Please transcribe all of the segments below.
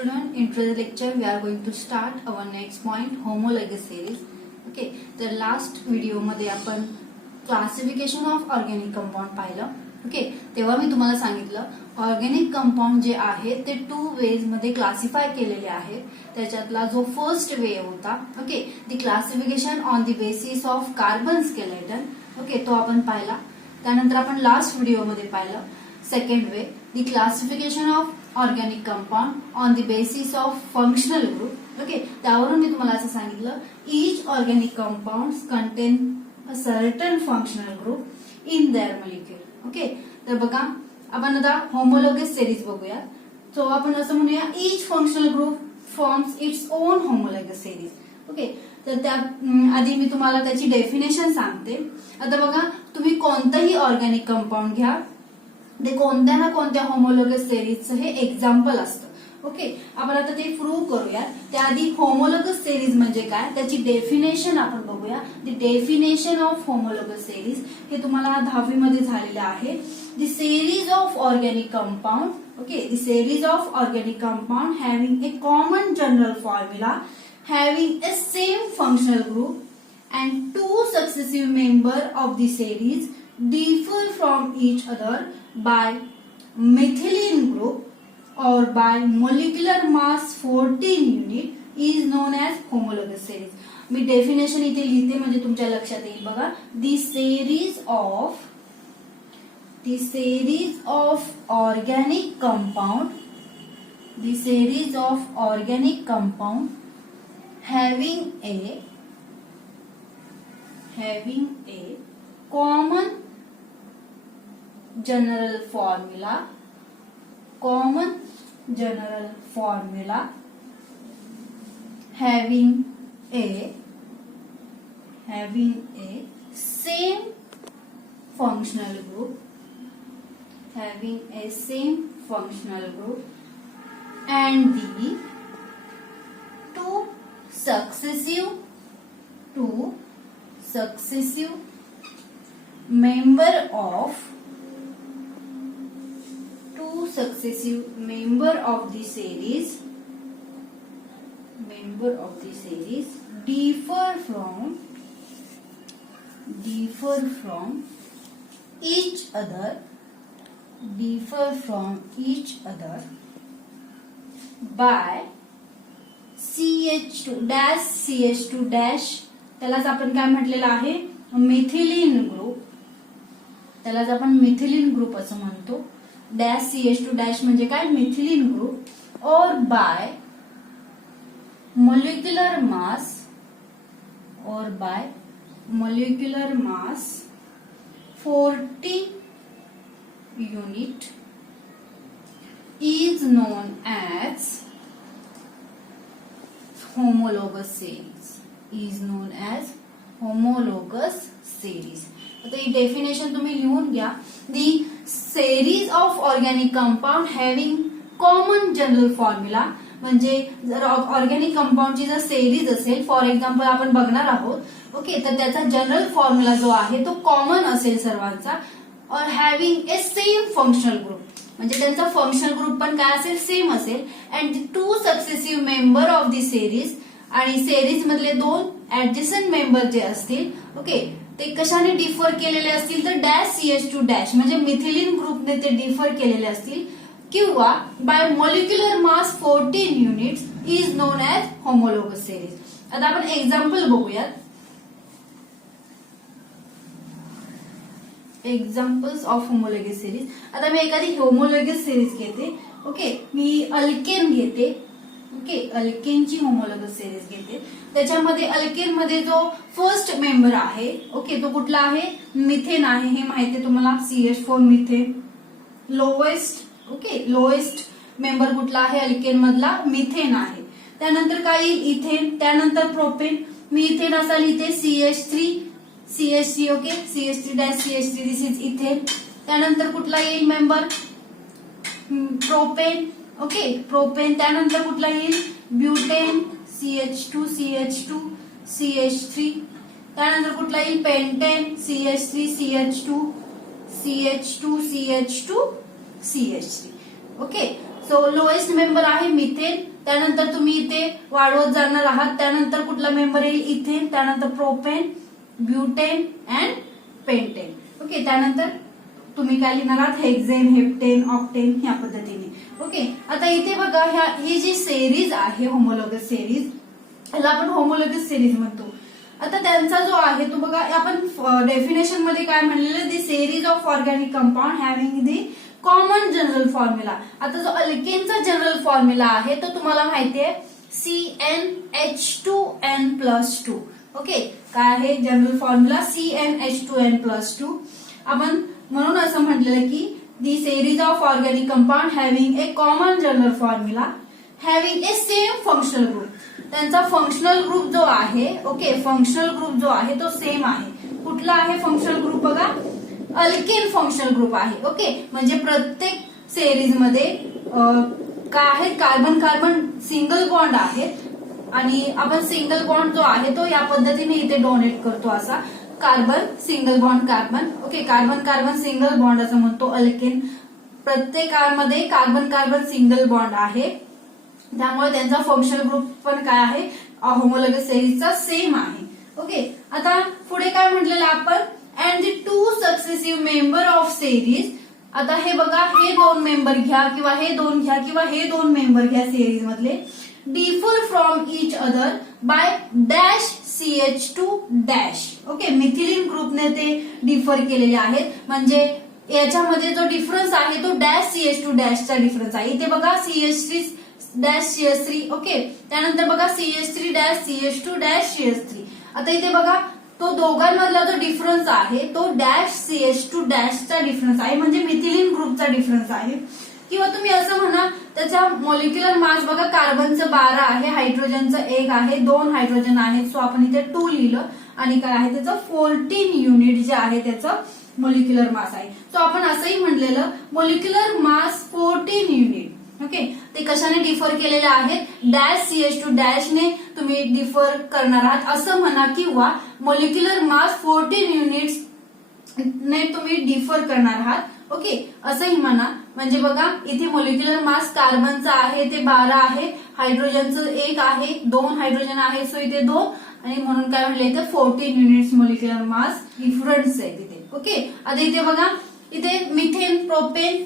student, in today's lecture we are going to start our next point, homologous series. Okay, तर last video मध्ये आपण classification of organic compound पाहिलं. Okay, तेव्हा मी तुम्हाला सांगितलं organic compound जे आहे ते 2 वेज मध्ये क्लासिफाय केलेले आहे. त्याच्यातला जो फर्स्ट वे होता, okay, the classification on the basis of carbon skeleton. Okay, तो आपण पाहिला. त्यानंतर आपण लास्ट व्हिडिओ मध्ये पाहिलं second way, the classification of organic compound on the basis of functional group. Okay, त्यावरून मी तुम्हाला असं सांगितलं each organic compounds contain a certain functional group in their molecule. Okay, तर बघा आपण आता होमोलॉगस सिरीज बघूया. सो आपण असं म्हणूया each functional group forms its own homologous series. Okay, तर त्या आधी मी तुम्हाला त्याची डेफिनेशन सांगते. आता बघा तुम्ही कोणतंही ऑर्गॅनिक कंपाऊंड घ्या, ते कोणत्या ना कोणत्या होमोलॉगस सिरीजचं हे एक्झाम्पल असतं. ओके, आपण आता ते प्रूव्ह करूया. त्याआधी होमोलॉगस सिरीज म्हणजे काय त्याची डेफिनेशन आपण बघूया. The definition of homologous series हे तुम्हाला 10वी मध्ये झालेलं आहे. The series of organic compound. Okay, the series of organic compound having a common general formula having a same functional group and 2 successive members of the series differ from each other by methylene group or by molecular mass 14 unit is known as homologous series. Me definition इथे लिहिते म्हणजे तुमच्या लक्षात येईल. बघा, the series of organic compound having a common general formula having a same functional group and the two successive member of the series differ from each other by CH2 dash त्यालाच आपण काय म्हटलेलं आहे, मिथिलीन ग्रुप. त्यालाच आपण methylene group असं म्हणतो. Dash CH2 dash म्हणजे काय, methylene group. Or by molecular mass 40 unit is known as homologous series. आता ही डेफिनेशन तुम्ही लिहून घ्या. The series of organic compound having common general formula म्हणजे जर ऑर्गॅनिक कंपाऊंडची जर सेरीज असेल, फॉर एक्झाम्पल आपण बघणार आहोत. ओके, तर त्याचा जनरल फॉर्म्युला जो आहे तो कॉमन असेल सर्वांचा. और having a same functional group म्हणजे त्यांचा फंक्शनल ग्रुप पण काय असेल, सेम असेल. And 2 successive member of the series आणि सेरीज मधले 2 ऍडजसंट मेंबर जे असतील, ओके, ते कशाने डिफर केलेले असतील तर डॅश CH2 डॅश म्हणजे मिथिलीन ग्रुपने ते डिफर केलेले असतील, किंवा by molecular mass 14 units is known as homologous series. आता आपण एक्झाम्पल बघूयात. Examples of homologous series. आता मी एखादी होमोलॉगस सिरीज घेते. ओके, मी अल्केन घेते. ओके, अल्केनची होमोलॉगस सिरीज घेते. त्याच्यामध्ये अल्केन मध्ये जो फर्स्ट मेंबर आहे, ओके, तो कुठला आहे, मिथेन आहे. हे माहिती आहे तुम्हाला, CH4 मिथेन. लोएस्ट मेंबर कुठला आहे अल्केन मधला, मिथेन आहे. त्यानंतर काय येईल, इथेन. त्यानंतर प्रोपेन. मी इथेन असा लिहिते CH3. Okay, CH3 dash CH3 this is ethane. त्यानंतर कुठला येईल मेंबर, प्रोपेन. Okay, propane. त्यानंतर कुठला येईल, ब्युटेन. CH2 CH3. त्यानंतर कुठला येईल, pentane. CH3 CH2 CH3. Okay, so lowest member आहे मिथेन, त्यानंतर तुम्ही इथे वाढवत जाणार आहात. त्यानंतर कुठला मेंबर येईल इथेन, त्यानंतर propane, butane and pentane. Okay, त्यानंतर तुम्ही काय लिहिणार आहात हेक्सेन, हेप्टेन, ऑक्टेन ह्या पद्धतीने. ओके, आता इथे बघा ही जी सेरीज आहे होमोलॉगस सेरीज, याला आपण होमोलॉगस सेरीज म्हणतो. आता त्यांचा जो आहे तो बघा आपण डेफिनेशन मध्ये काय म्हणलेलं, the series of organic compound having the common general formula. आता जो अल्केनचा जनरल फॉर्म्युला आहे तो तुम्हाला माहितीये CnH2n+2. ओके, काय आहे जनरल फॉर्म्युला CnH2n+2. आपण म्हणून असं म्हटलेलं की the series of organic compound having a common general formula having a same functional group. त्यांचा फंक्शनल ग्रुप जो आहे, ओके, फंक्शनल ग्रुप जो आहे तो सेम आहे. कुठला आहे फंक्शनल ग्रुप बघा, अल्केन फंक्शनल ग्रुप आहे. ओके, म्हणजे प्रत्येक सेरीज मध्ये काय आहे, कार्बन कार्बन सिंगल बॉन्ड आहेत आणि आपण सिंगल बॉन्ड जो आहे तो या पद्धतीने इथे डोनेट करतो, असा carbon single bond carbon. Okay, carbon carbon single bond असं म्हणतो अल्केन. प्रत्येकामध्ये कार्बन कार्बन सिंगल बॉन्ड आहे, त्यामुळे त्यांचा फंक्शनल ग्रुप पण काय आहे होमोलॉगस सेरीजचा सेम आहे. ओके, आता पुढे काय म्हटलेलं आपण, and the two successive member of series. आता हे बघा, हे दोन मेंबर घ्या किंवा हे दोन घ्या किंवा हे दोन मेंबर घ्या सेरीज मधले, differ from each other by dash CH2 dash. Okay, methylene ग्रुपने ते डिफर केलेले आहेत, म्हणजे याच्यामध्ये जो डिफरन्स आहे तो डॅश CH2 डॅशचा डिफरन्स आहे. इथे बघा CH3 डॅश CH3. ओके, त्यानंतर बघा CH3 dash CH2 dash CH3. आता इथे बघा तो दोघांमधला जो डिफरन्स आहे तो डॅश CH2 डॅशचा डिफरन्स आहे, म्हणजे मिथिलीन ग्रुपचा डिफरन्स आहे. किंवा तुम्ही असं म्हणा, त्याचा मॉलिक्युलर मास बघा, कार्बनचं 12 आहे, हायड्रोजनचं 1 आहे, 2 हायड्रोजन आहेत, सो आपण इथे 2 लिहिलं. आणि काय आहे त्याचं 14 युनिट जे आहे त्याचं मॉलिक्युलर मास आहे. सो आपण असंही म्हणलेलं मॉलिक्युलर मास 14 युनिट. ओके, ते कशाने डिफर केलेले आहेत, डॅश CH2 डॅशने तुम्ही डिफर करणार आहात असं म्हणा, किंवा मॉलिक्युलर मास 14 युनिट्स ने तुम्ही डिफर करणार आहात. ओके, असंही म्हणा. म्हणजे बघा इथे मॉलिक्युलर मास कार्बनचा आहे ते 12 आहे, हायड्रोजनचं 1 आहे, 2 हायड्रोजन आहे, सो इथे 2, आणि म्हणून काय म्हणलं इथे 14 युनिट्स मॉलिक्युलर मास डिफरन्स आहे तिथे. ओके, आता इथे बघा, इथे methane, propane,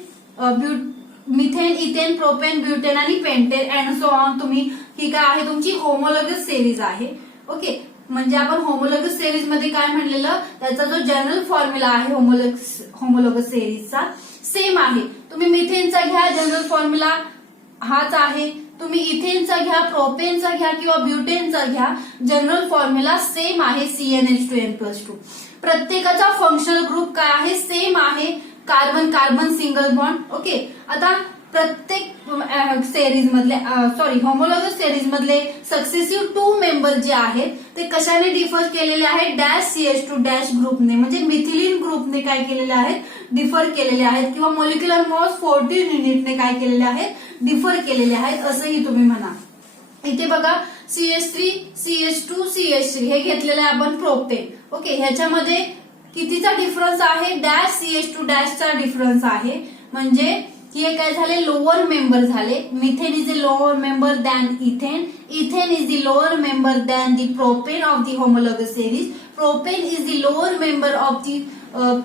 methane, ethane, propane, butane आणि पेंटेन अँड सो ऑन. तुम्ही ही काय आहे तुमची होमोलॉगस सेरीज आहे. ओके, म्हणजे आपण होमोलॉगस सेरीज मध्ये काय म्हणलेलं, त्याचा जो जनरल फॉर्म्युला आहे होमोलॉगस सेरीजचा सेम आहे. तुम्ही मिथेनचा घ्या, जनरल फॉर्म्युला हाच आहे. तुम्ही इथेनचा घ्या, प्रोपेनचा घ्या किंवा ब्युटेनचा घ्या, जनरल फॉर्म्युला सेम आहे CnH2n+2. प्रत्येकाचा फंक्शनल ग्रुप काय आहे, सेम आहे, carbon carbon single bond. Okay, आता प्रत्येक सेरीज मधले होमोलॉगस सेरीज मधले सक्सेसिव्ह 2 मेंबर जे आहेत ते कशाने डिफर केलेले आहेत, डॅश CH2 डॅश ग्रुपने, म्हणजे मिथिलीन ग्रुपने काय केलेले आहेत, डिफर केलेले आहेत, किंवा मॉलिक्युलर मास 14 युनिटने काय केलेले आहेत, डिफर केलेले आहेत, असंही तुम्ही म्हणा. इथे बघा CH3 CH2 CH3 हे घेतलेलं आहे आपण प्रोपेन. ओके, ह्याच्यामध्ये कितीचा डिफरन्स आहे, डॅश CH2 डॅशचा डिफरन्स आहे, म्हणजे हे काय झाले लोअर मेंबर झाले. Methane is the lower member than ethane, ethane is the lower member than the propane of the homologous series, propane is the lower member of the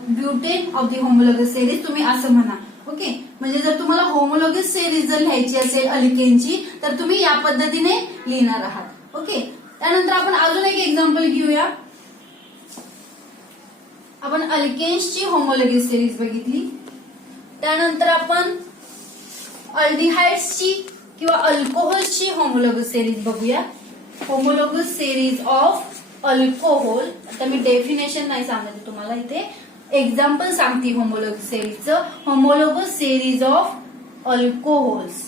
butane of the homologous series. तुम्ही असं म्हणा. Okay, म्हणजे जर तुम्हाला homologous series जर लिहायची असेल अल्केनची तर तुम्ही या पद्धतीने लिहिणार आहात. ओके, त्यानंतर आपण अजून एक एक्झाम्पल घेऊया. आपण अल्केन्सची होमोलॉगस सेरीज बघितली, त्यानंतर आपण अल्डिहाइड्सची किंवा अल्कोहोलची होमोलॉगस सेरीज बघूया. Homologous series of alcohol. आता मी डेफिनेशन नाही सांगते तुम्हाला, इथे एक्झाम्पल सांगते होमोलॉगस सेरीजचं. Homologous series of alcohols.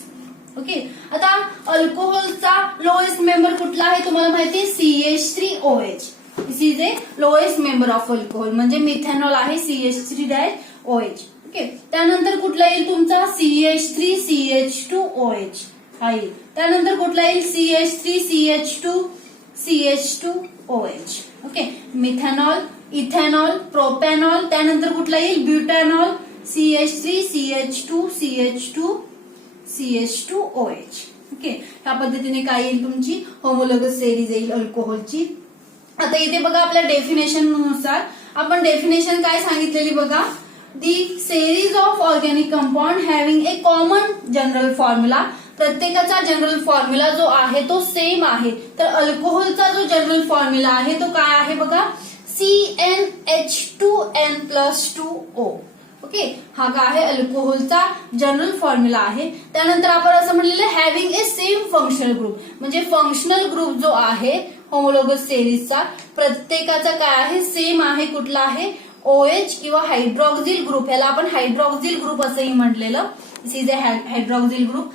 Okay, आता अल्कोहोलचा लोएस्ट मेंबर कुठला आहे तुम्हाला माहिती आहे, CH3OH. This is A lowest member of alcohol, म्हणजे मिथेनॉल आहे CH3OH. ओके, त्यानंतर कुठला येईल तुमचा CH3CH2OH हा येईल. त्यानंतर कुठला येईल CH3CH2CH2OH. Okay, methanol, ethanol, propanol. त्यानंतर कुठला येईल ब्युटॅनॉल, CH3CH2CH2 CH2OH. ओके, या पद्धतीने काय येईल तुमची होमोलॉगस सेरीज येईल अल्कोहोलची. आता इथे बघा आपल्या डेफिनेशन नुसार आपण डेफिनेशन काय सांगितलेली बघा, the series of organic compound having a common general formula. प्रत्येकाचा जनरल फॉर्म्युला जो आहे तो सेम आहे. तर अल्कोहोलचा जो जनरल फॉर्म्युला आहे तो काय आहे बघा, CnH2n+2O. ओके, हा काय आहे अल्कोहोलचा जनरल फॉर्म्युला आहे. त्यानंतर आपण असं म्हणलेलं having a same functional group, म्हणजे फंक्शनल ग्रुप जो आहे होमोलॉगस सेरीजचा प्रत्येकाचा काय आहे सेम आहे. कुठला आहे, OH किंवा हायड्रॉक्सिल ग्रुप. याला आपण हायड्रॉक्सिल ग्रुप असंही म्हटलेलं. दिस इज अ हायड्रॉक्सिल ग्रुप.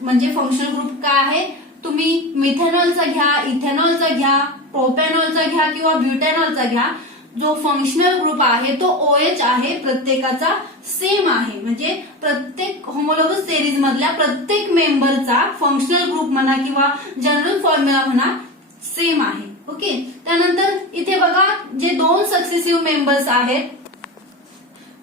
म्हणजे फंक्शनल ग्रुप काय आहे, तुम्ही मिथेनॉलचा घ्या, इथेनॉलचा घ्या, प्रोपॅनॉलचा घ्या किंवा ब्युटॅनॉलचा घ्या, जो फंक्शनल ग्रुप आहे तो OH आहे, प्रत्येकाचा सेम आहे. म्हणजे प्रत्येक होमोलॉगस सेरीज मधल्या प्रत्येक मेंबरचा फंक्शनल ग्रुप म्हणा किंवा जनरल फॉर्म्युला म्हणा सेम आहे. ओके, त्यानंतर इथे बघा जे दोन सक्सेसिव्ह मेंबर्स आहेत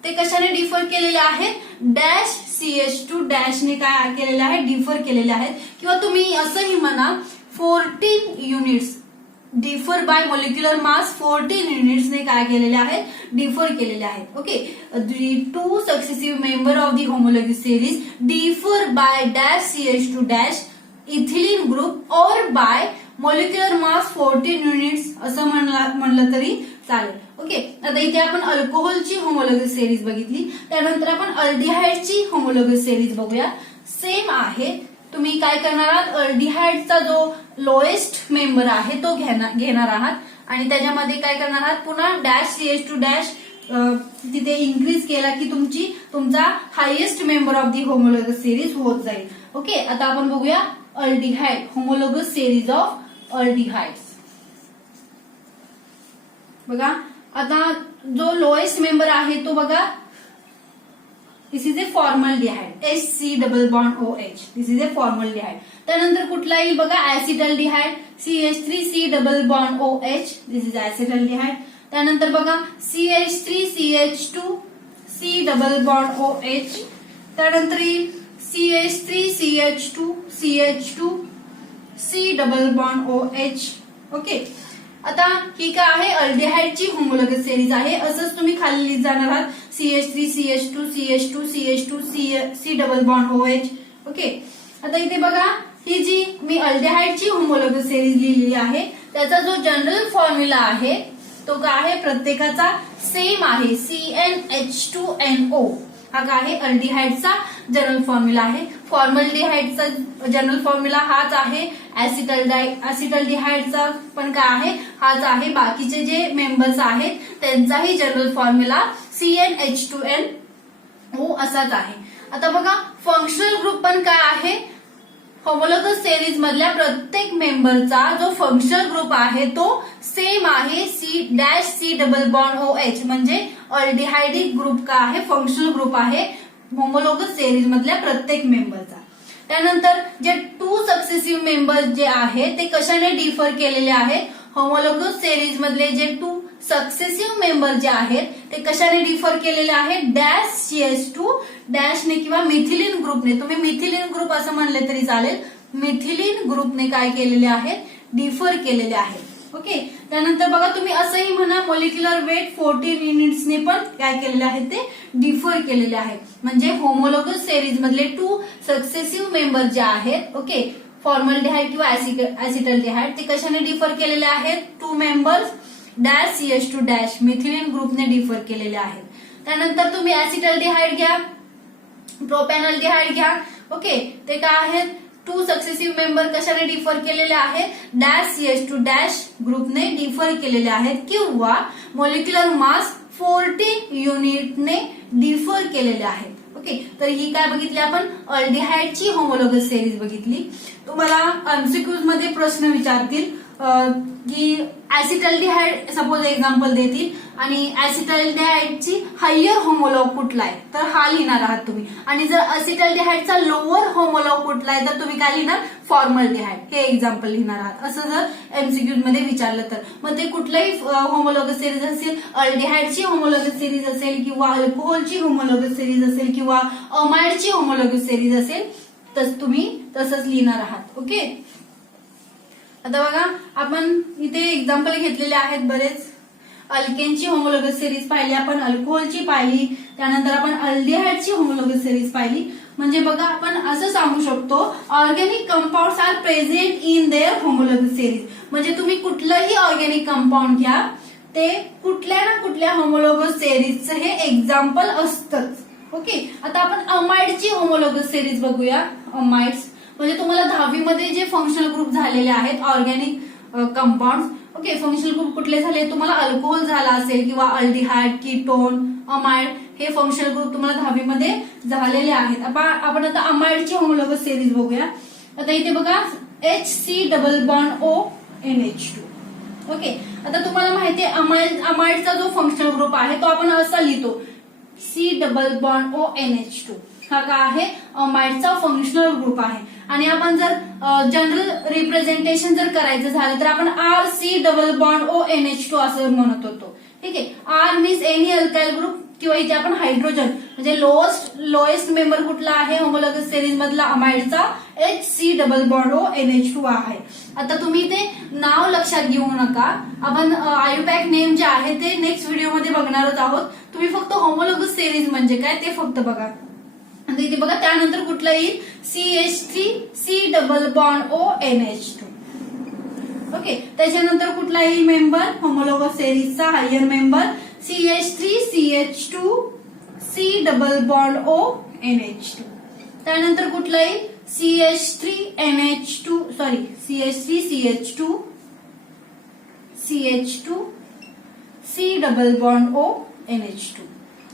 ते कशाने डिफर केलेले आहेत, डॅश CH2 डॅशने काय केलेले आहे, डिफर केलेले आहेत. किंवा तुम्ही असंही म्हणा 14 units differ by molecular mass 14 युनिट्सने काय केलेले आहेत, डिफर केलेले आहेत. Okay, two successive member of the homologous series differ by dash CH2 dash ethylene group or by molecular mass 14 units असं म्हणलं तरी चालेल. ओके, आता इथे आपण अल्कोहोलची होमोलॉगस सिरीज बघितली. त्यानंतर आपण अल्डिहाइडची होमोलॉगस सिरीज बघूया. सेम आहे. तुम्ही काय करणार आहात, अल्डिहाइडचा जो लोएस्ट मेंबर आहे तो घेणार आहात आणि त्याच्यामध्ये काय करणार आहात, पुन्हा डॅश CH2 डॅश तिथे इन्क्रीज केला की तुमचा highest member of the homologous series होत जाईल. ओके, आता आपण बघूया aldehyde homologous series of aldehydes. बघा आता जो लोएस्ट मेंबर आहे तो बघा, this is a formaldehyde HC double bond OH. This is a formaldehyde. त्यानंतर कुठला येईल बघा, acetaldehyde CH3C double bond OH. This is acetaldehyde. त्यानंतर बघा CH3CH2 C double bond OH. त्यानंतर येईल CH3CH2 CH2 C double bond OH. Okay, आता ही काय आहे अल्डिहाइडची होमोलॉगस सिरीज आहे. असंच तुम्ही खाली लिहित जाणार आहात CH3CH2 CH2 CH2 C double bond OH. Okay, आता इथे बघा ही जी मी अल्डिहाइडची होमोलॉगस सिरीज लिहिलेली आहे त्याचा जो जनरल फॉर्म्युला आहे तो काय आहे, प्रत्येकाचा सेम आहे CnH2NO. हा काय आहे अल्डिहाइडचा जनरल फॉर्म्युला आहे. फॉर्मल्डिहाइडचा जनरल फॉर्म्युला हाच आहे. ऍसिटल्डिहाइडचा पण काय आहे, हाच आहे. बाकीचे जे मेंबर्स आहेत त्यांचाही जनरल फॉर्म्युला CnH2NO असाच आहे. आता बघा फंक्शनल ग्रुप पण काय आहे, होमोलॉगस सिरीज मधल्या प्रत्येक मेंबरचा जो फंक्शनल ग्रुप आहे तो सेम आहे C डबल बॉन्ड OH. म्हणजे अल्डिहाइडिक ग्रुप का आहे, फंक्शनल ग्रुप आहे होमोलॉगस सिरीज मधल्या प्रत्येक मेंबरचा. त्यानंतर जे टू सक्सेसिव्ह मेंबर्स जे आहेत ते कशाने डिफर केलेले आहेत, होमोलॉगस सिरीज मधले जे टू सक्सेसिव्ह मेंबर जे आहेत ते कशाने डिफर केलेले आहेत, डॅश CH2 डॅशने किंवा मिथिलीन ग्रुपने. तुम्ही मिथिलीन ग्रुप असं म्हणले तरी चालेल. मिथिलीन ग्रुपने काय केलेले आहेत, डिफर केलेले आहेत. ओके, त्यानंतर बघा तुम्ही असंही म्हणा मोलिक्युलर वेट 14 युनिट्सने पण काय केलेले आहेत ते डिफर केलेले आहेत. म्हणजे होमोलॉगस सिरीज मधले टू सक्सेसिव्ह मेंबर जे आहेत, ओके, फॉर्मल्डिहाइड किंवा ऍसिटल्डिहाइड ते कशाने डिफर केलेले आहेत, two members dash CH2 dash methylene ग्रुपने डिफर केलेले आहेत. त्यानंतर तुम्ही ऍसिटल्डिहाइड घ्या, प्रोपॅनल्डिहाइड घ्या. ओके, ते काय आहेत, टू सक्सेसिव्ह मेंबर कशाने डिफर केलेले आहेत, डॅश CH2 डॅश ग्रुपने डिफर केलेले आहेत किंवा मोलिक्युलर मास 14 युनिटने डिफर केलेले आहेत. ओके, तर ही काय बघितली आपण, अल्डिहाइडची होमोलॉगस सिरीज बघितली. तुम्हाला एमसीक्यूज मध्ये प्रश्न विचारतील की ऍसिटल्डिहाइड सपोज एक्झाम्पल देतील आणि ऍसिटल्डिहाइडची हायर होमोलॉग कुठला आहे तर हा लिहिणार आहात तुम्ही. आणि जर ऍसिटल्डिहाइडचा लोअर होमोलॉग कुठला आहे तर तुम्ही काय लिहिणार, फॉर्मल्डिहाइड हे एक्झाम्पल लिहिणार आहात. असं जर एमसीक्यूज मध्ये विचारलं तर मग ते कुठलंही होमोलॉगस सिरीज असेल, अल्डिहाइडची होमोलॉगस सिरीज असेल किंवा अल्कोहोलची होमोलॉगस सिरीज असेल किंवा अमाइडची होमोलॉगस सिरीज असेल, तुम्ही तसंच लिहिणार आहात. ओके, आता बघा आपण इथे एक्झाम्पल घेतलेले आहेत बरेच. अल्केनची होमोलॉगस सिरीज पाहिली आपण, अल्कोहोलची पाहिली, त्यानंतर आपण अल्डिहाइडची होमोलॉगस सिरीज पाहिली. म्हणजे बघा आपण असं सांगू शकतो organic compounds are present in their homologous series. म्हणजे तुम्ही कुठलंही ऑर्गॅनिक कंपाऊंड घ्या, ते कुठल्या ना कुठल्या होमोलॉगस सिरीजचं हे एक्झाम्पल असतंच. ओके, आता आपण अमाइडची होमोलॉगस सिरीज बघूया. अमाइड्स म्हणजे तुम्हाला 10वी मध्ये जे फंक्शनल ग्रुप झालेले आहेत organic compound. Okay, functional group कुठले झाले तुम्हाला, अल्कोहोल झाला असेल किंवा अल्डिहाइड, कीटोन, अमाइड, हे फंक्शनल ग्रुप तुम्हाला 10वी मध्ये झालेले आहेत. आपण आता अमाइडची होमोलॉगस सिरीज बघूया. आता इथे बघा HC double bond ONH2. Okay, आता तुम्हाला माहिती आहे अमाइडचा जो फंक्शनल ग्रुप आहे तो आपण असा लिहितो C डबल बॉन्ड ONH2. हा काय आहे, अमाइडचा फंक्शनल ग्रुप आहे. आणि आपण जर जनरल रिप्रेझेंटेशन जर करायचं झालं तर आपण RC डबल बॉन्ड ONH2 असं म्हणत होतो. ठीक आहे, R means any alkyl group, किंवा इथे आपण हायड्रोजन म्हणजे लोएस्ट मेंबर कुठला आहे होमोलॉगस सिरीज मधला अमाइडचा HC डबल बॉन्ड ONH2 आहे. आता तुम्ही ते नाव लक्षात घेऊ नका, आपण आयुपॅक नेम जे आहे ते नेक्स्ट व्हिडिओमध्ये बघणारच आहोत. तुम्ही फक्त होमोलॉगस सिरीज म्हणजे काय ते फक्त बघा. आता इथे बघा त्यानंतर कुठला येईल, CH3C double bond ONH2. Okay, त्याच्यानंतर कुठला येईल मेंबर होमोलॉगस सिरीजचा higher member, CH3CH2C double bond ONH2. त्यानंतर कुठला येईल, CH3CH2C double bond ONH2.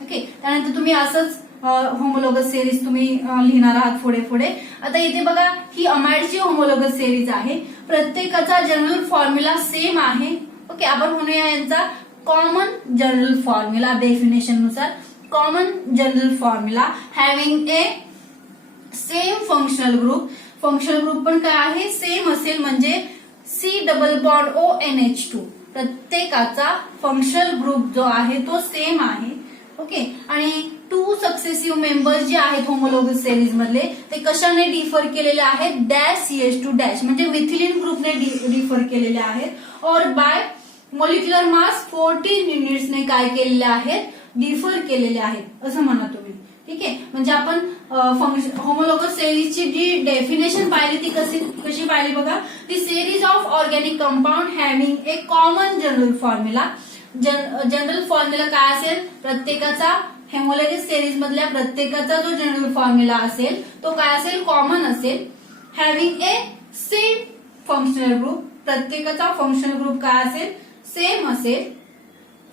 Okay, त्यानंतर तुम्ही असंच होमोलॉगस सिरीज तुम्ही लिहिणार आहात पुढे पुढे. आता इथे बघा ही अमाइडची होमोलॉगस सिरीज आहे, प्रत्येकाचा जनरल फॉर्म्युला सेम आहे. ओके, आपण म्हणूया यांचा कॉमन जनरल फॉर्म्युला. डेफिनेशन नुसार common general formula having a same functional group. Functional group पण काय आहे, सेम असेल, म्हणजे C डबल बॉन्ड ONH2. प्रत्येकाचा फंक्शनल ग्रुप जो आहे तो सेम आहे. ओके, आणि 2 सक्सेसिव्ह मेंबर्स जे आहेत होमोलॉगस सिरीज मधले ते कशाने डिफर केलेले आहेत, डॅश CH2 डॅश म्हणजे मिथिलीन ग्रुपने डिफर केलेले आहेत. और बाय मॉलिक्युलर मास 14 युनिट्सने काय केलेले आहेत, डिफर केलेले आहेत असं म्हणा तुम्ही. ठीक आहे, म्हणजे आपण होमोलॉगस सिरीजची जी डेफिनेशन पाहिली ती कशी पाहिली बघा. The series of organic compound having a common general formula. General formula काय असेल, प्रत्येकाचा होमोलॉगस सिरीज मधल्या प्रत्येकाचा जो जनरल फॉर्म्युला असेल तो काय असेल, कॉमन असेल. Having a same functional group, प्रत्येकाचा फंक्शनल ग्रुप काय असेल, सेम असेल.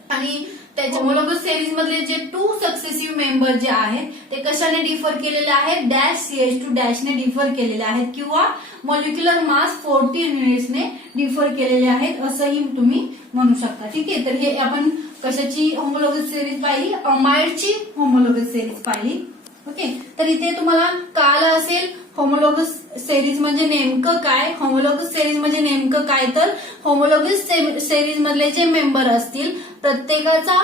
आणि त्याच्या होमोलॉगस सिरीज मधले जे 2 सक्सेसिव्ह मेंबर जे आहेत ते कशाने डिफर केलेले आहेत, डॅश CH2 डॅशने डिफर केलेले आहेत, किंवा मॉलिक्युलर मास 14 युनिट्सने डिफर केलेले आहेत असंही तुम्ही म्हणू शकता. ठीक आहे, तर हे आपण कशाची होमोलॉगस सिरीज पाहिली, अमाइडची होमोलॉगस सिरीज पाहिली. ओके, तर इथे तुम्हाला कळालं असेल होमोलॉगस सिरीज म्हणजे नेमकं काय. होमोलॉगस सिरीज म्हणजे नेमकं काय, तर होमोलॉगस सिरीज मधले जे मेंबर असतील प्रत्येकाचा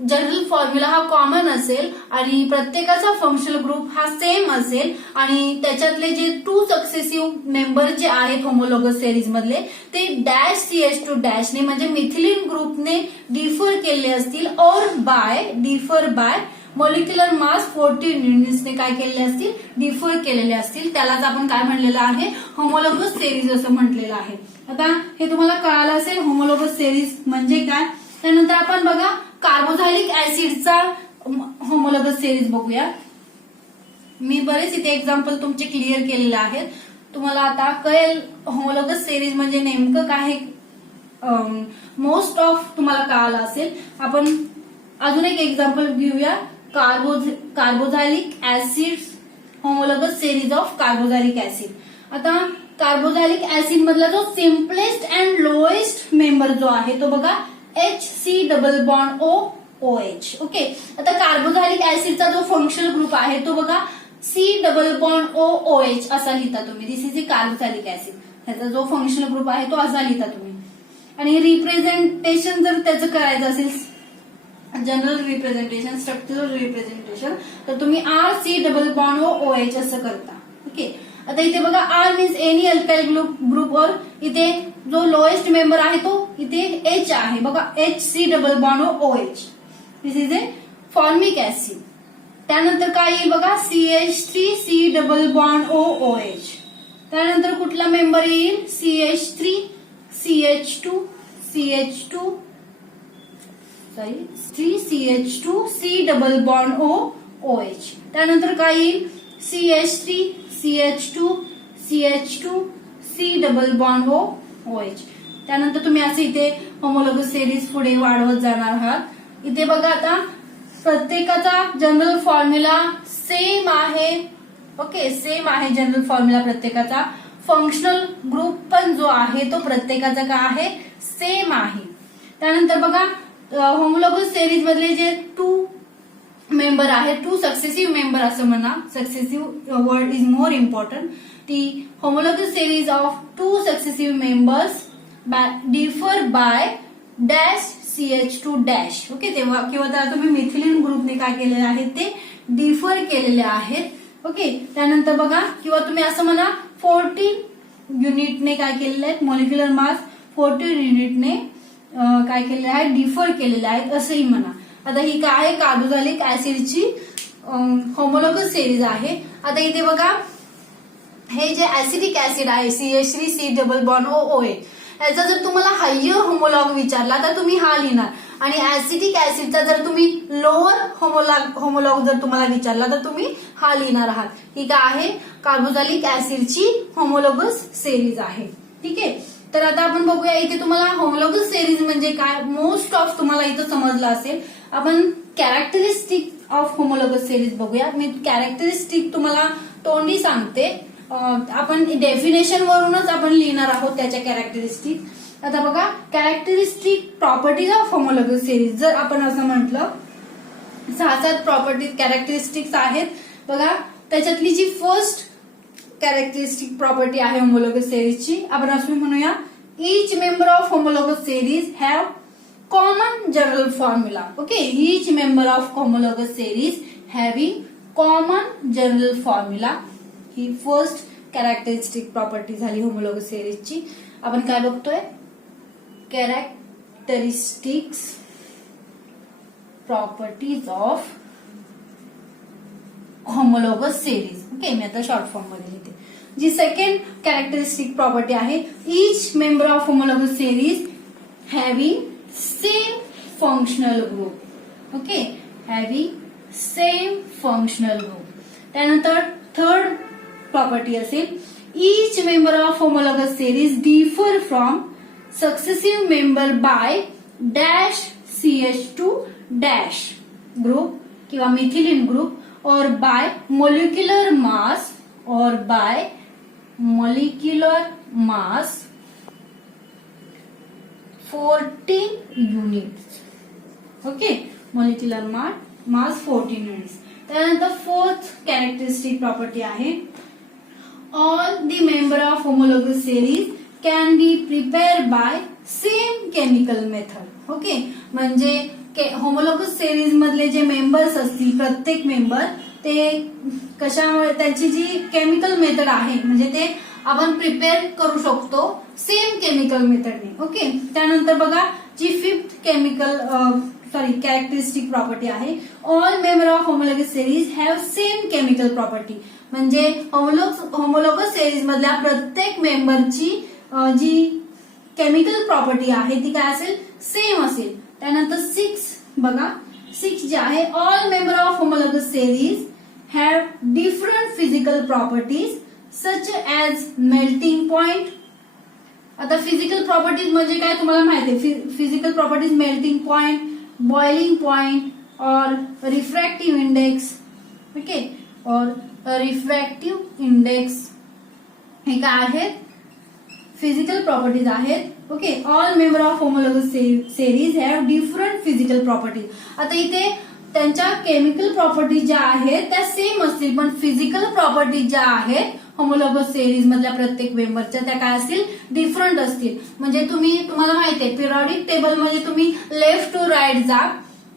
जनरल फॉर्म्युला हा कॉमन असेल आणि प्रत्येकाचा फंक्शनल ग्रुप हा सेम असेल आणि त्याच्यातले जे 2 सक्सेसिव्ह मेंबर जे आहेत होमोलॉगस सिरीज मधले ते डॅश CH2 डॅशने म्हणजे मिथिलीन ग्रुपने डिफर केले असतील. और डिफर बाय मॉलिक्युलर मास 14 युनिट्सने काय केलेले असतील, डिफर केलेले असतील. त्यालाच आपण काय म्हणलेलं आहे, होमोलॉगस सिरीज असं म्हटलेलं आहे. आता हे तुम्हाला कळालं असेल होमोलॉगस सिरीज म्हणजे काय. त्यानंतर आपण बघा कार्बोझायलिक ऍसिडचा होमोलॉगस सिरीज बघूया. मी बरेच इथे एक्झाम्पल तुमचे क्लिअर केलेले आहेत, तुम्हाला आता कळेल होमोलॉगस सिरीज म्हणजे नेमकं काय. मोस्ट ऑफ तुम्हाला कळालं असेल. आपण अजून एक एक्झाम्पल घेऊया, carboxylic acid homologous series of carboxylic acid. आता कार्बोझायलिक ऍसिड मधला जो सिम्पलेस्ट अँड लोएस्ट मेंबर जो आहे तो बघा HC double bond OH. Okay, आता कार्बोझायलिक ऍसिडचा जो फंक्शनल ग्रुप आहे तो बघा C डबल बॉन्ड OH असा लिहिता तुम्ही. दिस इज ए कार्बोझायलिक ऍसिड. त्याचा जो फंक्शनल ग्रुप आहे तो असा लिहिता तुम्ही. आणि रिप्रेझेंटेशन जर त्याचं करायचं असेल, जनरल स्ट्रक्चरल रिप्रेझेंटेशन, तर तुम्ही RC डबल बॉन्ड OH असं करता. ओके, आता इथे बघा R means any alkyl group और इथे जो लोएस्ट मेंबर आहे तो इथे एच आहे बघा, HC double bond OH, this is A formic acid. त्यानंतर काय येईल बघा, CH3C डबल बॉन्ड OH. त्यानंतर कुठला मेंबर येईल, CH3 CH2 CH2 sorry 3CH2 C double bond OH. त्यानंतर काय येईल, CH3 CH2 CH2 C double bond OH. त्यानंतर तुम्ही असे इथे होमोलॉगस सिरीज पुढे वाढवत जाणार आहात. इथे बघा आता प्रत्येकाचा जनरल फॉर्म्युला सेम आहे. ओके, सेम आहे जनरल फॉर्म्युला प्रत्येकाचा. फंक्शनल ग्रुप पण जो आहे तो प्रत्येकाचा काय आहे, सेम आहे. त्यानंतर बघा होमोलॉगस सिरीज मधले जे 2 मेंबर आहे, 2 सक्सेसिव्ह मेंबर असं म्हणा, successive word is more important. ती homologous series of 2 successive members differ by dash CH2 dash. Okay, तेव्हा किंवा त्याला तुम्ही मिथिलीन ग्रुपने काय केलेले आहे ते डिफर केलेले आहेत. ओके, त्यानंतर बघा किंवा तुम्ही असं म्हणा 14 युनिटने काय केलेले आहेत, मॉलिक्युलर मास 14 युनिटने काय केलेले आहे, डिफर केलेले आहेत असंही म्हणा. आता ही काय आहे, कार्बोक्सिलिक ऍसिडची होमोलॉगस सिरीज आहे. आता इथे बघा हे जे ऍसिडिक ऍसिड आहे CH3C डबल बॉन्ड OH, याचा जर तुम्हाला हायर होमोलॉग विचारला तर तुम्ही हा लिहिणार, आणि ऍसिडिक ऍसिडचा जर तुम्ही लोअर होमोलॉग जर तुम्हाला विचारला तर तुम्ही हा लिहिणार आहात. ही काय आहे, कार्बोक्सिलिक ऍसिडची होमोलॉगस सिरीज आहे. ठीक आहे, तर आता आपण बघूया इथे तुम्हाला होमोलॉगस सिरीज म्हणजे काय, मोस्ट ऑफ तुम्हाला इथं समजलं असेल. आपण कॅरेक्टरिस्टिक ऑफ होमोलॉगस सिरीज बघूया. मी कॅरेक्टरिस्टिक तुम्हाला तोंडी सांगते, आपण डेफिनेशन वरूनच आपण लिहिणार आहोत त्याच्या कॅरेक्टरिस्टिक. आता बघा characteristic properties of homologous series, जर आपण असं म्हटलं 6-7 प्रॉपर्टीज कॅरेक्टरिस्टिक्स आहेत बघा. त्याच्यातली जी फर्स्ट कॅरेक्टरिस्टिक प्रॉपर्टी आहे होमोलॉगस सिरीजची, आपण असं म्हणूया each member of homologous series have common general formula. Okay, each member of homologous series having common general formula. ही फर्स्ट कॅरेक्टरिस्टिक प्रॉपर्टी झाली होमोलॉगस सिरीजची. आपण काय बघतोय, characteristics properties of homologous series. Okay, मी आता शॉर्ट फॉर्म मध्ये लिहिते. जी सेकंड कॅरेक्टरिस्टिक प्रॉपर्टी आहे, each member of homologous series having same functional group. Okay, having same functional group. त्यानंतर थर्ड प्रॉपर्टी असेल, each member of homologous series differ from successive member by dash CH2 dash group किंवा methylene group or by molecular mass or by molecular mass 14 units. Okay, molecular mass 14 units. त्यानंतर fourth characteristic property आहे, all the member of homologous series can be prepared by same chemical method. Okay, म्हणजे homologous series मधले जे members असतील प्रत्येक member ते कशामुळे, त्याची जी केमिकल मेथड आहे म्हणजे ते आपण प्रिपेअर करू शकतो सेम केमिकल मेथडने. ओके, त्यानंतर बघा जी फिफ्थ कॅरेक्टरिस्टिक प्रॉपर्टी आहे, all member of homologous series have same chemical property. म्हणजे होमोलॉगस सिरीज मधल्या प्रत्येक मेंबरची जी केमिकल प्रॉपर्टी आहे ती काय असेल, सेम असेल. त्यानंतर 6 बघा, 6 जे आहे, all member of homologous series have different physical properties such as melting point. आता फिजिकल प्रॉपर्टीज म्हणजे काय तुम्हाला माहिती आहे, physical properties melting point, boiling point और रिफ्रॅक्टिव्ह इंडेक्स. ओके, और रिफ्रॅक्टिव्ह इंडेक्स हे काय आहेत, फिजिकल प्रॉपर्टीज आहेत. Okay, all member of homologous series have different physical properties. आता इथे त्यांच्या केमिकल प्रॉपर्टीज ज्या आहेत त्या सेम असतील, पण फिजिकल प्रॉपर्टीज ज्या आहेत होमोलॉगस सिरीज मधल्या प्रत्येक मेंबरच्या त्या काय असतील, डिफरंट असतील. म्हणजे तुम्हाला माहिती आहे पिरियॉडिक टेबल मध्ये तुम्ही लेफ्ट टू राईट जा,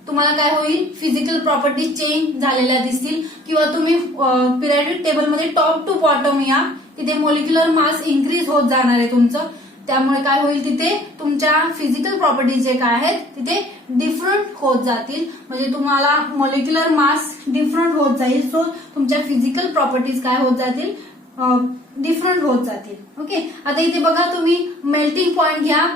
तुम्हाला काय होईल, फिजिकल प्रॉपर्टी चेंज झालेल्या दिसतील. किंवा तुम्ही पिरियॉडिक टेबल मध्ये टॉप टू बॉटम या, तिथे मॉलिक्युलर मास इन्क्रीज होत जाणार आहे तुमचं. त्यामुळे काय होईल, तिथे तुमच्या फिजिकल प्रॉपर्टीज जे काय आहेत तिथे डिफरंट होत जातील. म्हणजे तुम्हाला मॉलिक्युलर मास डिफरंट होत जाईल. सो तुमच्या फिजिकल प्रॉपर्टीज काय होत जातील, डिफरंट होत जातील. ओके, आता इथे बघा तुम्ही मेल्टिंग पॉइंट घ्या.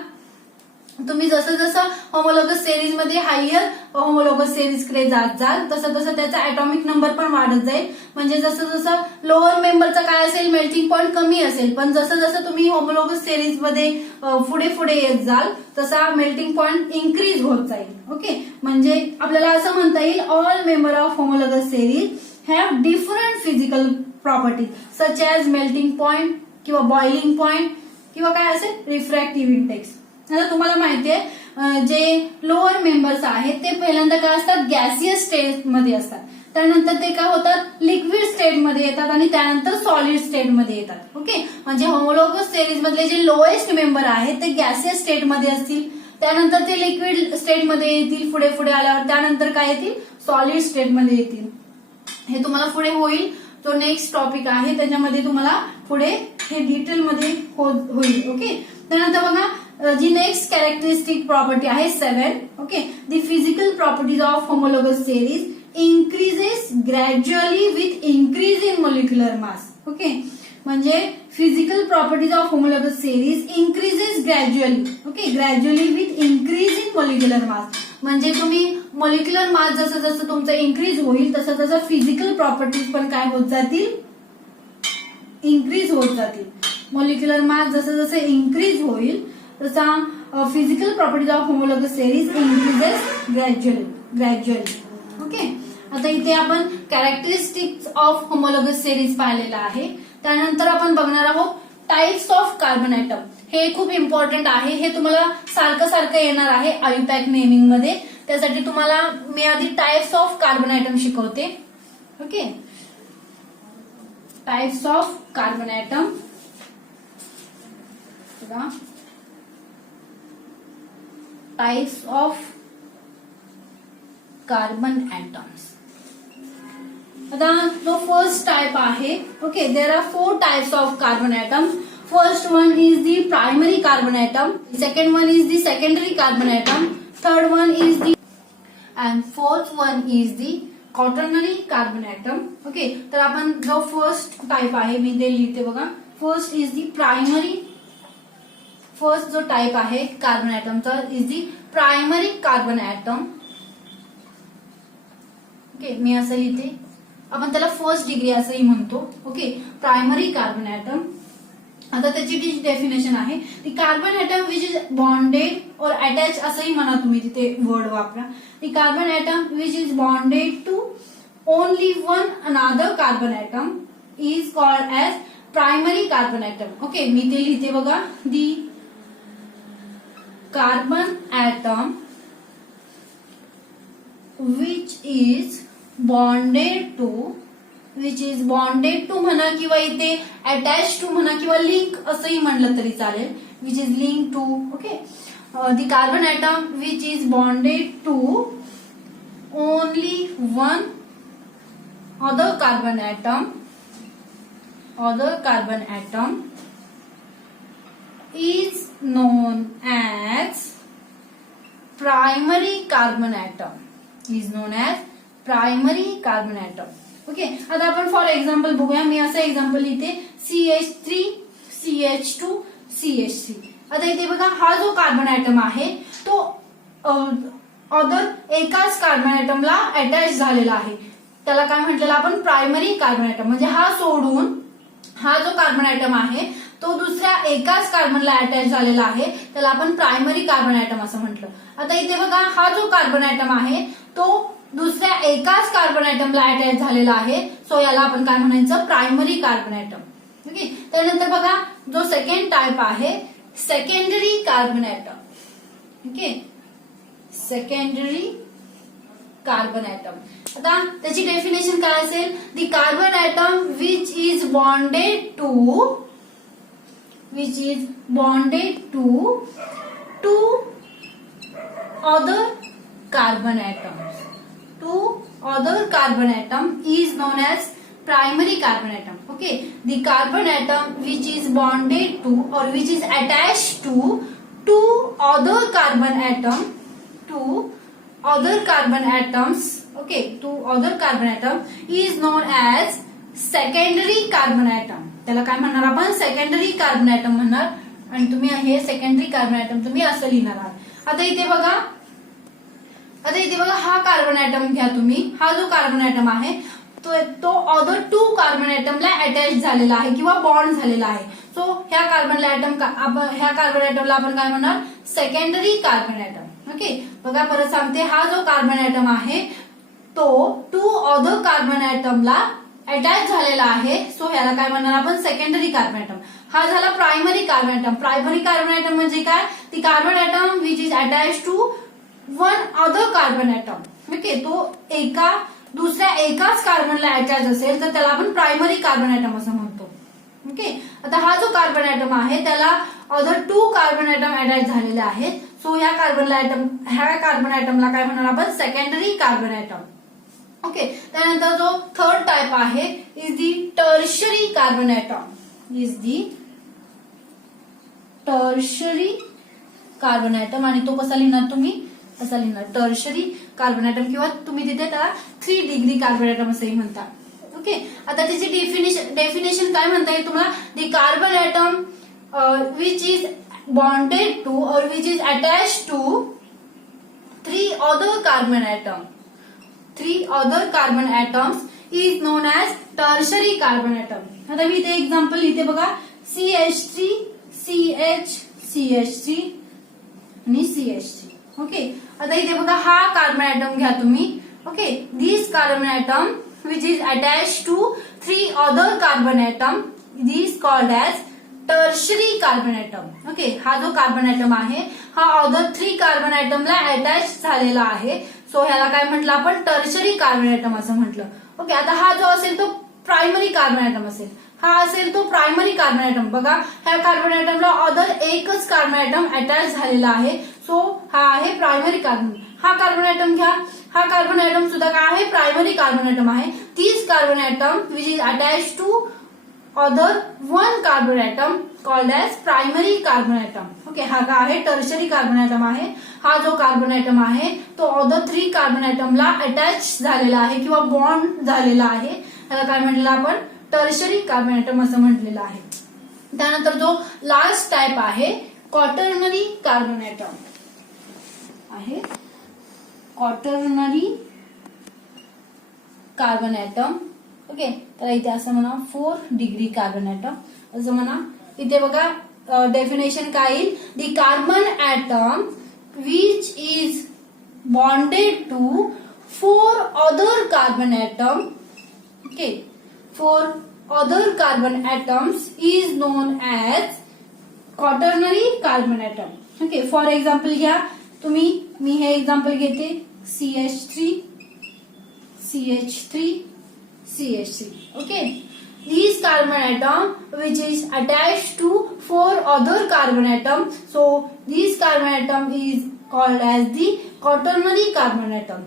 तुम्ही जसं जसं होमोलॉगस सिरीज मध्ये हायर होमोलॉगस सिरीज कडे जात जाल तसं तसं त्याचा ऍटॉमिक नंबर पण वाढत जाईल. म्हणजे जसं जसं लोअर मेंबरचा काय असेल, मेल्टिंग पॉइंट कमी असेल, पण जसं जसं तुम्ही होमोलॉगस सिरीज मध्ये पुढे पुढे येत जाल तसा मेल्टिंग पॉइंट इन्क्रीज होत जाईल. ओके, म्हणजे आपल्याला असं म्हणता येईल all member of homologous series have different physical properties such as melting point किंवा बॉइलिंग पॉइंट किंवा काय असेल रिफ्रॅक्टिव्ह इंडेक्स. आता तुम्हाला माहितीये जे लोअर मेंबर्स आहेत ते पहिल्यांदा काय असतात, गॅसियस स्टेट मध्ये असतात. त्यानंतर ते काय होतात, लिक्विड स्टेट मध्ये येतात आणि त्यानंतर सॉलिड स्टेट मध्ये येतात. ओके, म्हणजे होमोलॉगस सिरीज मधले जे लोएस्ट मेंबर आहेत ते गॅसियस स्टेट मध्ये असतील, त्यानंतर ते लिक्विड स्टेट मध्ये येतील, पुढे पुढे आल्यावर त्यानंतर काय येतील, सॉलिड स्टेट मध्ये येतील. हे तुम्हाला पुढे होईल, जो नेक्स्ट टॉपिक आहे त्याच्यामध्ये तुम्हाला पुढे हे डिटेल मध्ये होईल. ओके, त्यानंतर बघा जी नेक्स्ट कॅरेक्टरिस्टिक प्रॉपर्टी आहे 7. Okay, the physical properties of homologous series increases gradually with increase in molecular mass. Okay, म्हणजे physical properties of homologous series increases gradually. Okay, gradually with increase in molecular mass. म्हणजे तुम्ही molecular mass जसं जसं तुमचं increase होईल तसं तसं physical properties पण काय होत जातील, इन्क्रीज होत जातील. मॉलिक्युलर मास जसं जसं इन्क्रीज होईल तसा physical properties of homologous series increases gradually. Okay, आता इथे आपण कॅरेक्टरिस्टिक्स ऑफ होमोलॉगस सिरीज पाहिलेला आहे. त्यानंतर आपण बघणार आहोत टाइप्स ऑफ कार्बन ॲटम. हे खूप इम्पॉर्टंट आहे, हे तुम्हाला सारखं सारखं येणार आहे आयुपॅक नेमिंग मध्ये. त्यासाठी तुम्हाला मी आधी टाइप्स ऑफ कार्बन ॲटम शिकवते. Okay, types of carbon atom. Types of carbon atoms. आता जो फर्स्ट टाइप आहे, okay, there are 4 types of carbon atom. First one is the primary carbon atom. Second one is the secondary carbon atom. Third one is the and fourth one is the quaternary carbon atom. Okay, तर आपण जो first type आहे मी ते लिहिते बघा. First is the primary. First जो type आहे carbon ॲटमचा is the primary carbon atom. Okay, मी असं लिहिते. आपण त्याला फर्स्ट डिग्री असंही म्हणतो. Okay, primary carbon atom. आता त्याची डेफिनेशन आहे the carbon atom which is bonded or attach असंही म्हणा तुम्ही, तिथे वर्ड वापरा. The carbon atom which is bonded to only one another carbon atom is called as primary carbon atom. Okay, मी ते लिहिते बघा. The carbon atom which is bonded to म्हणा किंवा इथे अटॅच टू म्हणा किंवा लिंक असंही म्हणलं तरी चालेल. Which is link to. Okay, the carbon atom which is bonded to only one other carbon atom is known as primary carbon atom. Okay, आता आपण फॉर एक्झाम्पल बघूया. मी असं एक्झाम्पल लिहिते CH3 CH2 CH3. आता इथे बघा, हा जो कार्बन ॲटम आहे तो अदर एकाच कार्बन ॲटमला अटॅच झालेला आहे. त्याला काय म्हटलेलं आपण, प्रायमरी कार्बन ॲटम. म्हणजे हा सोडून हा जो कार्बन ॲटम आहे तो दुसऱ्या एकाच कार्बनला अटॅच झालेला आहे, त्याला आपण प्रायमरी कार्बन ॲटम असं म्हटलं. आता इथे बघा, हा जो कार्बन ॲटम आहे तो दुसऱ्या एकाच कार्बन ॲटमला अटॅच झालेला आहे. सो याला आपण काय म्हणायचं, प्रायमरी कार्बन ॲटम. ओके, त्यानंतर बघा जो सेकंड टाइप आहे secondary carbon atom. Okay, secondary carbon atom. आता त्याची डेफिनेशन काय असेल, the carbon atom which is bonded to two other carbon atom. Two other carbon atom is known as primary carbon atom. Okay, the carbon atom which is bonded to or which is attached to two other carbon atoms. Okay, two other carbon atom is known as secondary carbon atom. त्याला काय म्हणणार आपण? Secondary carbon item म्हणणार. आणि तुम्ही हे secondary carbon item तुम्ही असं लिहिणार आहात. आता इथे बघा हा कार्बन ॲटम घ्या तुम्ही. हा जो कार्बन ॲटम आहे तो अदर टू कार्बन ॲटमला अटॅच झालेला आहे किंवा बॉन्ड झालेला आहे. सो ह्या कार्बन ॲटमला आपण काय म्हणणार? Secondary carbon atom. ओके, बघा परत सांगते, हा जो कार्बन ॲटम आहे तो टू अदर कार्बन ॲटमला अटॅच झालेला आहे. सो ह्याला काय म्हणणार आपण? Secondary carbon atom. हा झाला primary carbon atom. Primary carbon atom म्हणजे काय? ती carbon atom which is attach to one other carbon atom. Okay, तो दुसऱ्या एकाच कार्बनला अटॅच असेल तर त्याला आपण प्रायमरी कार्बन ॲटम असं म्हणतो. ओके, आता हा जो कार्बन ॲटम आहे त्याला other two carbon atom attach झालेले आहेत. सो ह्या कार्बन ॲटमला काय म्हणणार आपण? Secondary carbon atom. ओके, त्यानंतर जो थर्ड टाइप आहे is the tertiary carbon atom. Tertiary carbon atom. आणि तो कसा लिहिणार तुम्ही? असा लिहिणार टर्शरी कार्बन ॲटम, किंवा तुम्ही तिथे त्याला 3 डिग्री कार्बन ॲटम असंही म्हणता. ओके, आता त्याची डेफिनेशन काय म्हणता येईल तुम्हाला? The carbon atom which is bonded to or which is attach to 3 other carbon atoms is known as tertiary carbon atom. आता मी इथे एक्झाम्पल लिहिते बघा, CH3, CH, CH3 आणि CH3. ओके, आता इथे बघा हा कार्बन ॲटम घ्या तुम्ही. Okay, this carbon atom which is attach to 3 other carbon atom this called as tertiary carbon atom. Okay, हा जो कार्बन ॲटम आहे हा अदर 3 कार्बन ॲटमला अटॅच झालेला आहे. सो ह्याला काय म्हटलं आपण? टर्शरी कार्बन ॲटम असं म्हटलं. ओके, आता हा जो असेल तो प्रायमरी कार्बन ॲटम असेल. हा असेल तो प्रायमरी कार्बन ॲटम. बघा, ह्या कार्बन ॲटमला अदर एकच कार्बन ॲटम अटॅच झालेला आहे. सो हा आहे प्रायमरी कार्बन. हा कार्बन ॲटम घ्या. हा कार्बन ॲटम सुद्धा काय आहे? प्रायमरी कार्बन ॲटम आहे. तीच carbon atom which is attach to other one carbon atom called as primary carbon atom. Okay, हा काय आहे? टर्शरी कार्बन ॲटम आहे. हा जो कार्बन ॲटम आहे तो अदर 3 कार्बन ॲटमला अटॅच झालेला आहे किंवा बॉन्ड झालेला आहे. त्याला काय म्हटलेलं आपण? टर्शरी कार्बन ॲटम असं म्हटलेलं आहे. त्यानंतर जो लास्ट टाइप आहे क्वाटर्नरी कार्बन ॲटम आहे. Quaternary carbon atom. ओके, तर इथे असं म्हणा 4 डिग्री कार्बन ॲटम असं म्हणा. इथे बघा डेफिनेशन काय येईल? The carbon atom which is bonded to 4 other carbon atom. Okay, 4 other carbon atoms is known as quaternary carbon atom. Okay, for example घ्या तुम्ही. मी हे एक्झाम्पल घेते, CH3, CH3, CH3. Okay, these carbon atom which is attached to 4 other carbon atom. So this carbon atom is called as the quaternary carbon atom.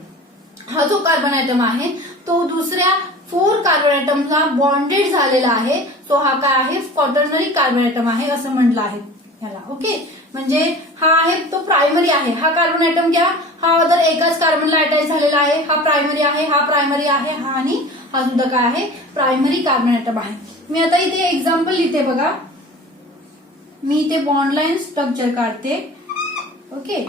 हा जो carbon atom आहे तो दुसऱ्या 4 carbon ॲटमला bonded झालेला आहे. सो हा काय आहे? क्वाटर्नरी कार्बन ॲटम आहे असं म्हटलं आहे याला. ओके, म्हणजे हा आहे तो प्रायमरी आहे. हा कार्बन ॲटम घ्या. हा अदर एकाच कार्बनला अटॅच झालेला आहे. हा प्रायमरी आहे, हा प्रायमरी आहे, हा आणि हा सुद्धा काय आहे? प्रायमरी कार्बन ॲटम आहे. मी आता इथे एक्झाम्पल लिहिते बघा. मी इथे बॉन्ड लाईन स्ट्रक्चर काढते. ओके,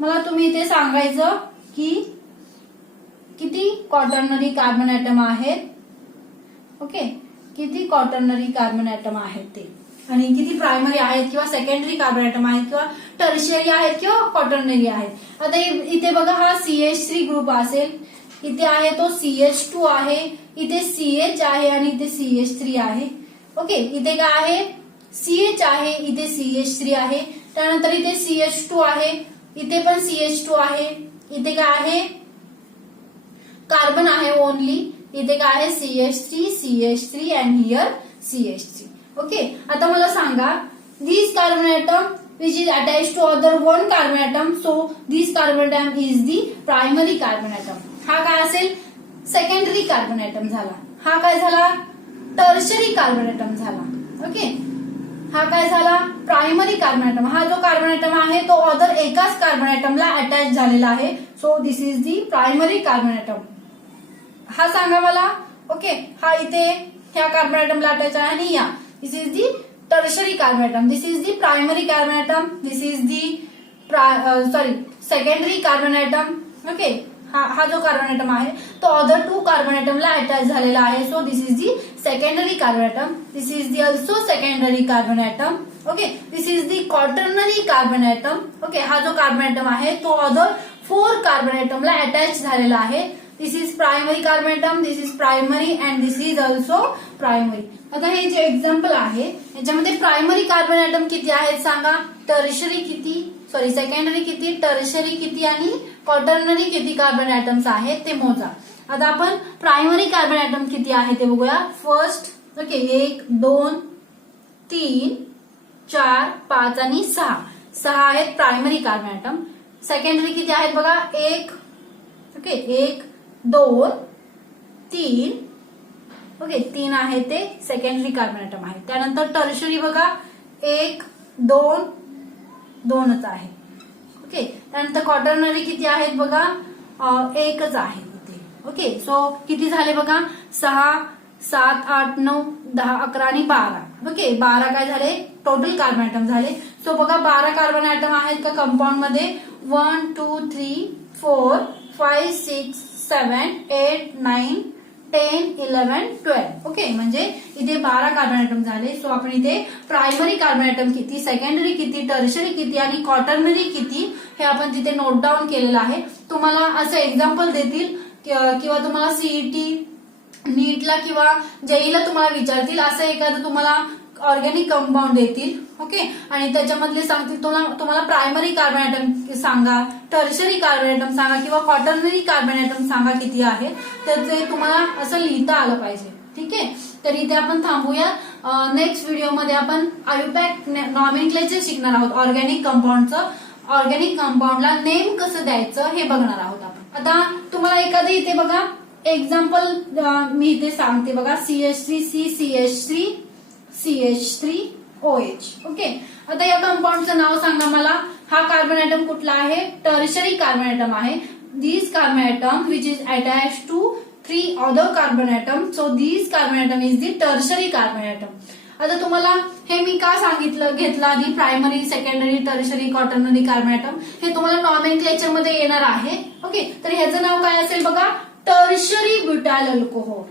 मला तुम्ही इथे सांगायचं की किती क्वाटर्नरी कार्बन ॲटम आहेत. ओके, किती क्वाटर्नरी कार्बन ॲटम आहेत ते, आणि किती प्रायमरी आहेत किंवा सेकंडरी कार्बन ॲटम आहेत किंवा टर्शियरी आहेत किंवा क्वाटर्नरी आहेत. आता इथे बघा हा CH3 ग्रुप असेल. इथे आहे तो CH2 आहे. इथे CH आहे आणि इथे CH3 आहे. ओके, इथे काय आहे? CH आहे, इथे CH3 आहे. त्यानंतर इथे CH2 आहे, इथे पण CH2 आहे. इथे काय आहे? कार्बन आहे ओनली. इथे काय आहे? CH3, CH3 and here CH3. Okay, आता मला सांगा, this carbon atom which is attach to other 1 carbon atom. So this carbon atom is the primary carbon atom. हा काय असेल? सेकंडरी कार्बन ॲटम झाला. हा काय झाला, टर्शरी कार्बन ॲटम झाला. ओके, हा काय झाला, प्रायमरी कार्बन ॲटम. हा जो कार्बन ॲटम आहे तो अदर एकाच कार्बन ॲटमला अटॅच झालेला आहे. So this is the primary carbon atom. हा सांगा मला. ओके, हा इथे ह्या कार्बन ॲटमला अटॅच आहे आणि या this is the tertiary carbon atom. This is the primary carbon atom. This is the secondary carbon atom. Okay, हा जो कार्बन ॲटम आहे तो अदर 2 कार्बन ॲटमला अटॅच झालेला आहे. So this is the secondary carbon atom. This is the also secondary carbon atom. Okay, this is the quaternary carbon atom. Okay, हा जो carbon atom आहे तो अदर 4 कार्बन ॲटमला अटॅच झालेला आहे. This is primary carbon atom. This is primary and this is also primary. आता हे जे एक्झाम्पल आहे याच्यामध्ये प्रायमरी कार्बन ॲटम किती आहेत सांगा, टर्शरी किती, सेकंडरी किती, टर्शरी किती आणि क्वाटर्नरी किती कार्बन ॲटम्स आहेत ते मोजा. आता आपण प्रायमरी कार्बन ॲटम किती आहे ते बघूया. फर्स्ट, ओके, 1 2 3 4 5 आणि 6 आहेत प्रायमरी कार्बन ॲटम. सेकंडरी किती आहेत बघा, 1, ओके, 1 2 3, ओके, 3 आहे ते सेकंडरी कार्बन ॲटम आहे. त्यानंतर टर्शरी बघा 1 2 2च आहे. ओके, त्यानंतर क्वाटर्नरी किती आहेत बघा, 1च आहे इथे. ओके, सो किती झाले बघा, 6 7 8 9 10 11 आणि 12. ओके, 12 काय झाले, टोटल कार्बन ॲटम झाले. सो बघा 12 कार्बन ॲटम आहेत का कंपाऊंड मध्ये, 1 2 3 4 5 6 7 8 9 10 11 12. ओके, म्हणजे इथे 12 कार्बन ॲटम झाले. सो आपण इथे प्रायमरी कार्बन ॲटम किती, सेकंडरी किती, टर्शरी किती आणि क्वाटर्नरी किती हे आपण तिथे नोट डाऊन केलेलं आहे. तुम्हाला असं एक्झाम्पल देतील किंवा तुम्हाला सीईटी, नीटला किंवा जेईला तुम्हाला विचारतील असं एखादं तुम्हाला ऑर्गॅनिक कंपाऊंड देतील. ओके, आणि त्याच्यामधले सांगतील तुम्हाला प्रायमरी कार्बन ॲटम सांगा, टर्शरी कार्बन ॲटम सांगा किंवा क्वाटर्नरी कार्बन ॲटम सांगा किती आहे, तर ते तुम्हाला असं लिहिता आलं पाहिजे. ठीक आहे, तर इथे आपण थांबूया. नेक्स्ट व्हिडिओमध्ये आपण आयुपॅक नॉमेनक्लेचर शिकणार आहोत. ऑर्गॅनिक कंपाऊंडचं, ऑर्गॅनिक कंपाऊंडला नेम कसं द्यायचं हे बघणार आहोत आपण. आता तुम्हाला एखादं इथे बघा एक्झाम्पल मी इथे सांगते बघा, CH3C CH3 CH3 OH. Okay, आता या कंपाऊंडचं नाव सांगा मला. हा कार्बन ॲटम कुठला आहे, टर्शरी कार्बन ॲटम आहे. This carbon atom which is attach to 3 other carbon atom. So this carbon atom is the tertiary carbon atom. आता तुम्हाला हे मी का सांगितलं घेतलं आधी, primary, secondary, tertiary, quaternary carbon atom हे तुम्हाला नॉमेनक्लेचर मध्ये येणार आहे. ओके, तर ह्याचं नाव काय असेल बघा, tertiary butyl alcohol.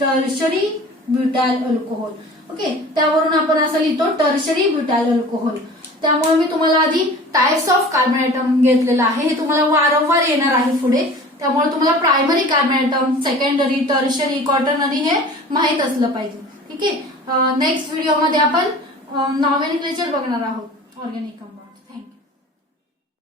Tertiary butyl alcohol. Okay, त्यावरून आपण असं लिहितो टर्शरी ब्युटाइल अल्कोहोल. त्यामुळे मी तुम्हाला आधी टाइप्स ऑफ कार्बन ॲटम घेतलेला आहे. हे तुम्हाला वारंवार येणार आहे पुढे. त्यामुळे तुम्हाला primary carbon atom, secondary, tertiary, quaternary हे माहीत असलं पाहिजे. ठीक आहे, नेक्स्ट व्हिडिओमध्ये आपण नॉमेनक्लेचर बघणार आहोत ऑर्गॅनिक कंपाऊंड.